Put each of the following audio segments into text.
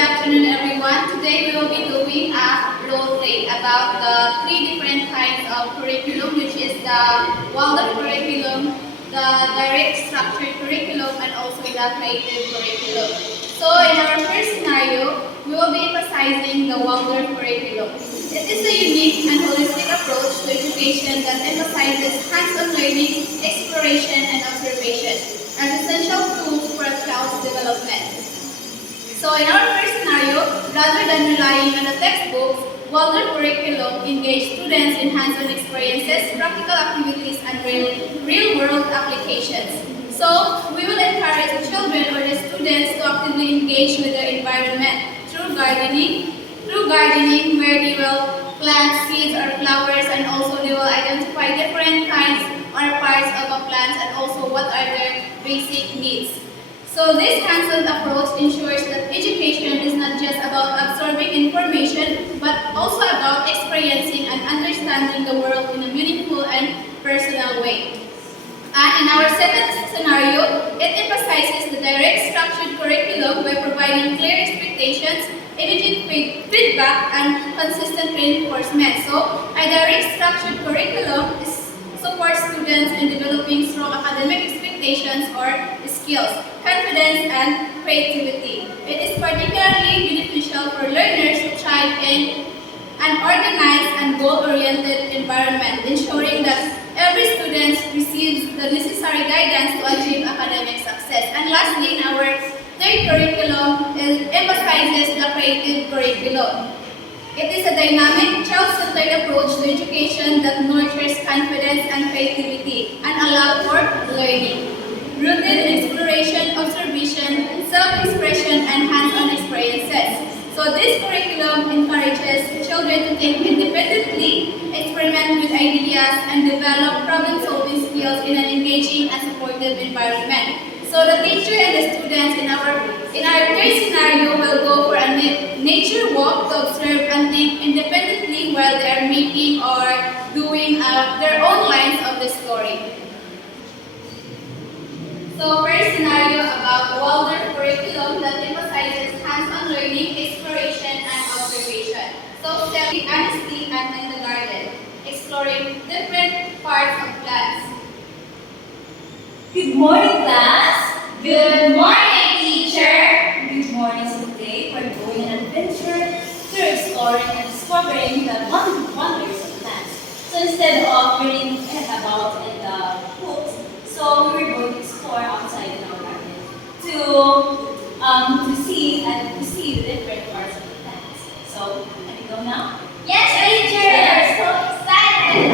afternoon, everyone. Today we will be doing a role play about the three different kinds of curriculum, which is the Waldorf curriculum, the direct structured curriculum, and also the creative curriculum. So in our first scenario, we will be emphasizing the Waldorf curriculum. It is a unique and holistic approach to education that emphasizes hands-on learning, exploration, and observation as essential tools for a child's development. So in our first scenario, rather than relying on the textbooks, Waldorf curriculum engage students in hands-on experiences, practical activities, and real-world applications. So we will encourage the children or the students to actively engage with their environment through gardening, where they will plant seeds or flowers, and also they will identify different kinds or parts of a plant and also what are their basic needs. So this hands-on approach ensures that education is not just about absorbing information, but also about experiencing and understanding the world in a meaningful and personal way. In our second scenario, it emphasizes the direct structured curriculum by providing clear expectations, immediate feedback, and consistent reinforcement. So, a direct structured curriculum supports students in developing strong academic expectations or skills, confidence, and creativity. It is particularly beneficial for learners who thrive in an organized and goal-oriented environment, ensuring that every student receives the necessary guidance to achieve academic success. And lastly, in our third curriculum, it emphasizes the creative curriculum. It is a dynamic, child-centered approach to education that nurtures confidence and creativity and allows for learning, rooted in exploration, observation, self-expression, and hands-on experiences. So this curriculum encourages children to think independently, experiment with ideas, and develop problem-solving skills in an engaging and supportive environment. So the teacher and the students in our third scenario will go for a nature walk to observe and think independently while they are making or doing their own lines of the story. So first scenario about Waldorf curriculum that emphasizes hands-on learning, exploration, and observation. So study honesty and in the garden, exploring different parts of plants. Good morning, class. Good morning, teacher. Good morning. So today we're going on an adventure through exploring and discovering the wonders of plants. So instead of reading about in the books, so we were going to explore outside in our garden to see the different parts of the plants. So can we go now? Yes, teacher. I'm so excited.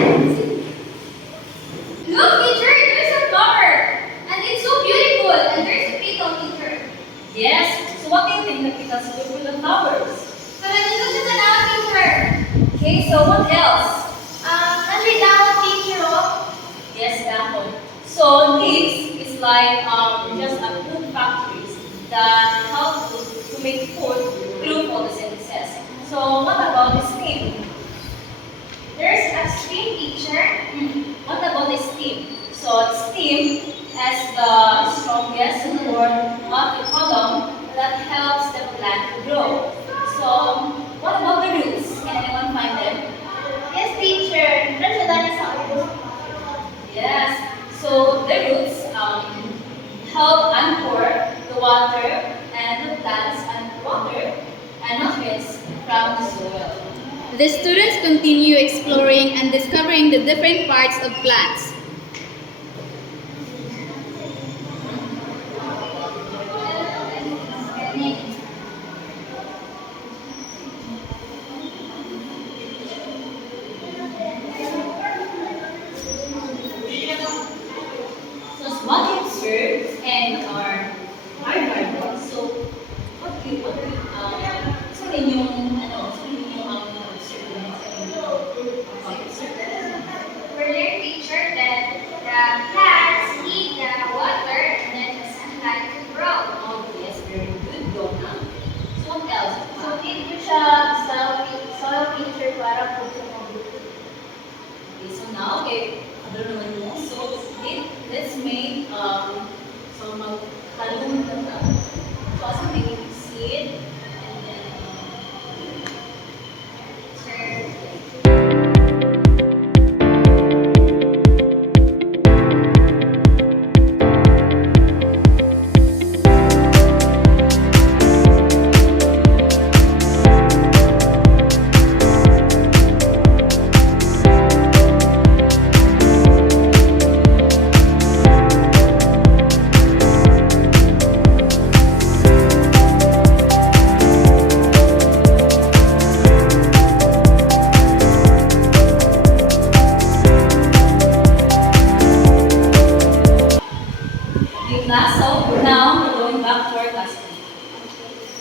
Look, teacher, there's a flower, and it's so beautiful. And there's a petal, teacher. Yes. So what do you think the petals look with the flowers? Nandito siya sa daw, teacher. Okay. So what else? Nandito daw, teacher, oh. Yes, dahon. So this is like just a food factories that help to make food through photosynthesis. So what about the steam? There's a stream, teacher. What about the steam? So steam is the strongest support of the column that helps the plant to grow. So what about the roots? Can anyone find them? Yes, teacher. Nandito tayo sa ulo. Yes. So the roots help anchor the water and the plants and water and nutrients from the soil. The students continue exploring and discovering the different parts of plants. So what we observe in our garden. So We learned, teacher, that the plants need the water and then the sunlight to grow. Oh yes, very good, Donna. So what else? So, need ko siya sa soil, teacher, para po siya mabuti. Okay, so now, okay, I don't know. So let's make so magtalong na. So as a seed and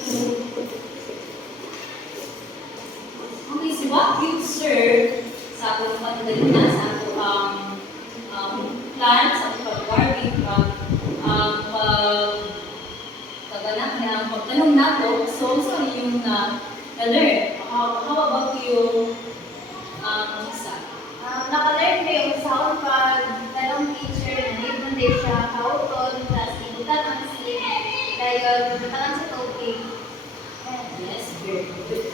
Okay, so what you observe sa atong pagdalina, sa atong plan, sa atong pag-warming, ang pagtanong nato, so yung na-learn. How about you, isa? Naka-learn ko yung sound pag talong teacher na hindi mo siya kauton, tapos ibutan ang slip, dahil butakan sa topic. Yes, very good.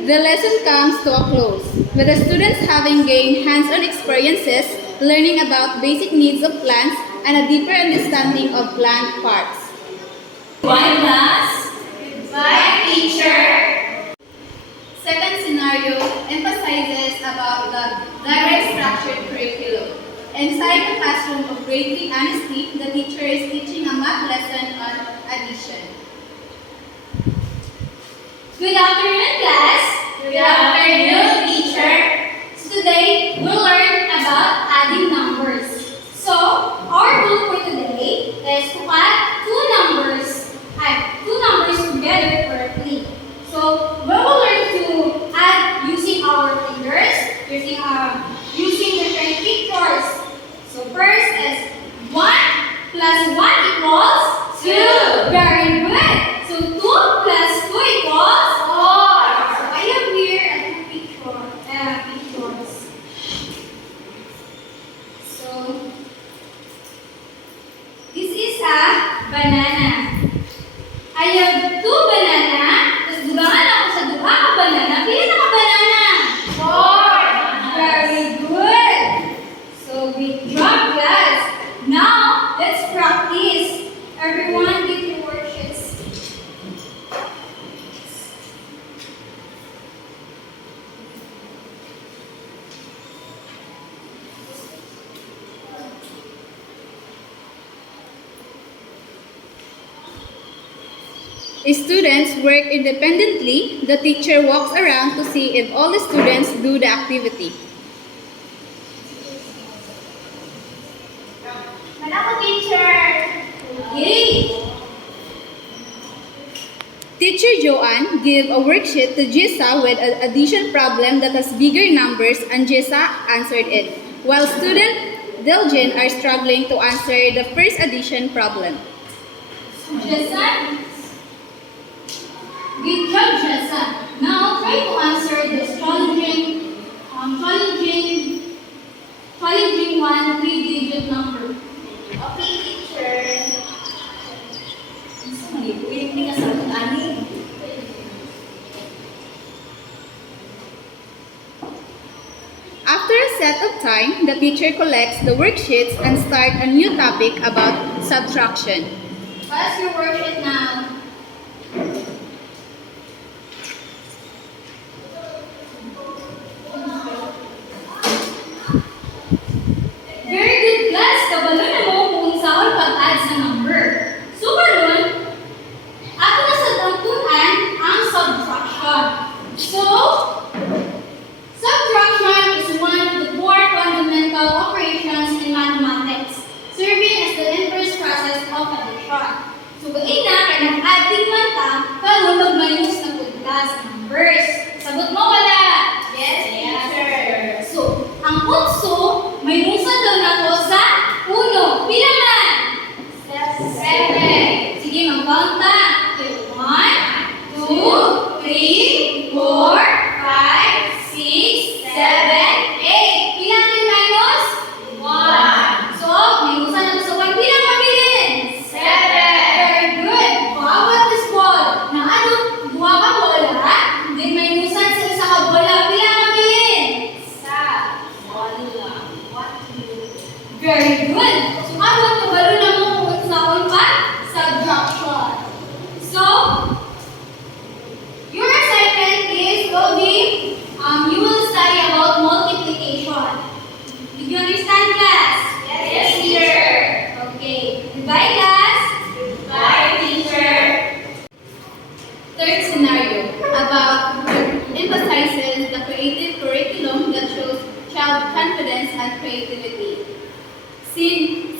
The lesson comes to a close, with the students having gained hands-on experiences, learning about basic needs of plants, and a deeper understanding of plant parts. Bye, class! Bye, teacher! Second scenario emphasizes about the direct structured curriculum. Inside the classroom of grade 3 Honesty, the teacher is teaching a math lesson on addition. Good afternoon, class. Good afternoon, teacher. So today, we'll learn about adding numbers. So, our goal for today is to add two numbers together correctly. So, we will learn to add using our fingers, using different pictures. So, first is 1 plus 1 equals 2. Very good. So, 2 plus 2 equals 4. So, I have here a pictures. So, this is a banana. I have 2 banana. Tapos dugangan ako sa 2 ka banana. Pila na ka banana? 4. Very good. So, we drop class. Now, let's practice. Everyone get your worksheets. Students work independently. The teacher walks around to see if all the students do the activity. Manako, teacher. Yay! Teacher Joanne gave a worksheet to Jessa with an addition problem that has bigger numbers, and Jessa answered it, while student Deljen are struggling to answer the first addition problem. Jessa. Good job, Jessa. Now try to answer this challenging one 3-digit number. Okay, teacher. Isa man yun, hindi ka sa atong ani. After a set of time, the teacher collects the worksheets and start a new topic about subtraction. What's your worksheet now? Very good, class. Kabalo na mo kung saan pag-add sa number. So, karon, ato na sa tangtuan ang subtraction. So, subtraction is one of the 4 fundamental operations in mathematics, serving as the inverse process of addition. So, gain na, kaya nag-adding man ta, karon mag-minus na punta sa numbers. Sagot mo wala? Yes, teacher. So, ang punso, may musa daw na to sa 1. Pila man? 7. Sige, mag-count ta. 1, 2, 3, 4, 5, 6, 7, 8. Pila natin minus? 1. So, may musa na to sa 1. Pila mabilin? 7. Very good. How about this ball? Na ano? 2 ka bola? Then may musa sa isa ka bola. Pila mabilin? Very good. So, karon kabalo na mo kung saan pa subtraction. So, your assignment is will be you will study about multiplication. Did you understand, class? Yes, teacher. Okay. Goodbye, class. Goodbye, teacher. Third scenario emphasizes the creative curriculum that shows child confidence and creativity.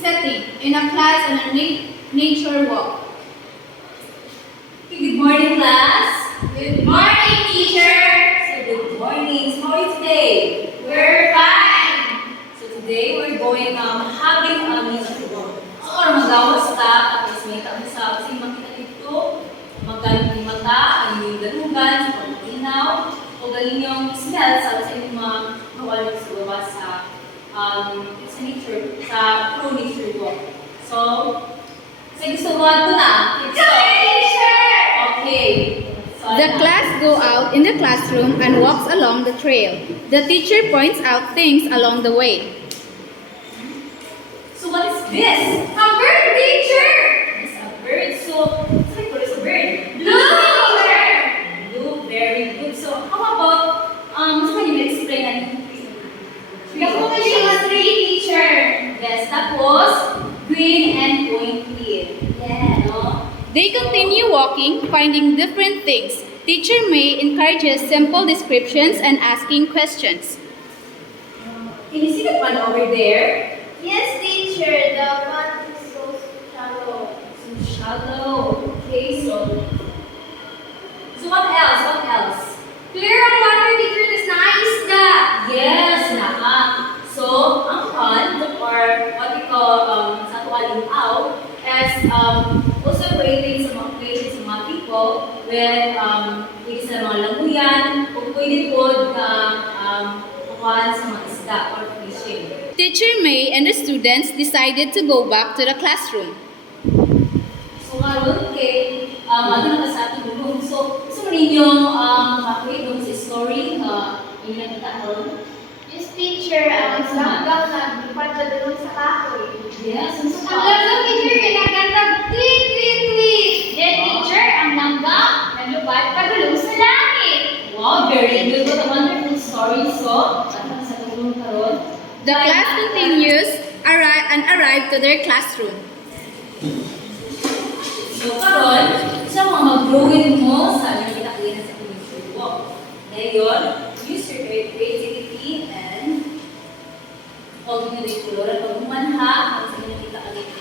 setting in a class on a nature walk. Good morning, class. Good morning, teacher. So good morning. So how are you today? We're fine. So today we're going having a nature walk. So para magawas ta, tapos may sa kasi makita dito, magkaroon ng mata, ang inyong dalugan, sa pagpinaw, o galing yung smell sa inyong mga kawalan sa baba sa nature, sa pro nature walk. So, gusto mo ito na? Okay. So, The class go out in the classroom and walks along the trail. The teacher points out things along the way. So what is this? A bird, teacher. It's a bird. So, what is a bird? Blue, teacher. Blue, very good. So, how about, mas pwede mo explain na The tree, teacher. Yes, tapos, green and pointy. Yeah. No? They continue walking, finding different things. Teacher May encourages simple descriptions and asking questions. Can you see the pond over there? Yes, teacher. The pond is so shallow. So shallow. Okay, so what else? What else? Clear ang water, teacher. Tas nakaisda. Yes, naa. So, ang pond, or what we call sa tuwaling out, is also created sa mga people with pwede sa mga lamuyan, o pwede po na kukuhaan sa mga isda or fishing. Teacher May and the students decided to go back to the classroom. So, ngayon, ano na sa ating room. So, gusto mo ninyong makakita doon sa story, yung nakita ko. Yes, teacher. Ang langgang naglipad siya doon sa kahoy. Yes, ang Ang langgang, teacher, kinaganda. Tweet, tweet, tweet. Then, teacher, ang langgang nalupad padulong sa langit. Wow, very good. What a wonderful story. So, ano sa tulong karon? The class continues and arrive to their classroom. So, karon, sa mga mag-drawing mo sa nakita-kita sa community walk. Ngayon, use your creativity and huwag nyo rin color at huwag manha at sa nakita-kita.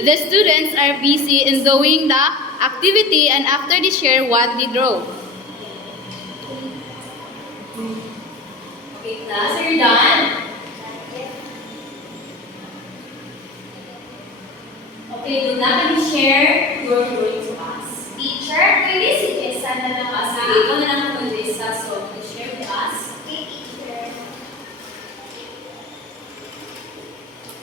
The students are busy in doing the activity and after they share what they draw. Okay, class, are you done? Okay, do not share your drawing to us. Teacher, pwede si Jessa na lang Sige, asa. ikaw na lang kung Jessa, so please share with us. Okay, teacher.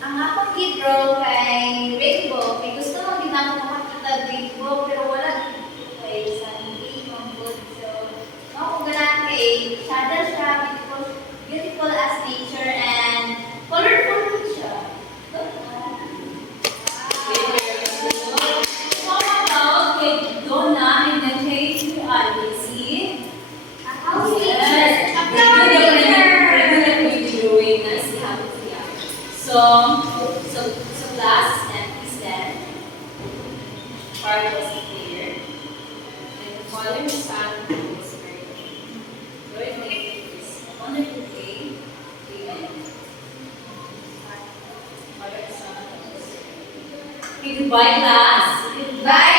Ang akong gidraw kay Rainbow, may gusto mo din ako makakita Rainbow, pero wala dito kay sa hindi good. So, ako ganan kay Shada siya, beautiful as nature and colorful po siya. So, about kay Donna and then kay Lucy. A house Yes. teacher. A We're flower good at teacher. drawing na si Happy Tia. So class and please stand. Part was clear. And the father and son was married. Lord, make this a wonderful day. Amen. Father and son. Okay, goodbye, class. Goodbye,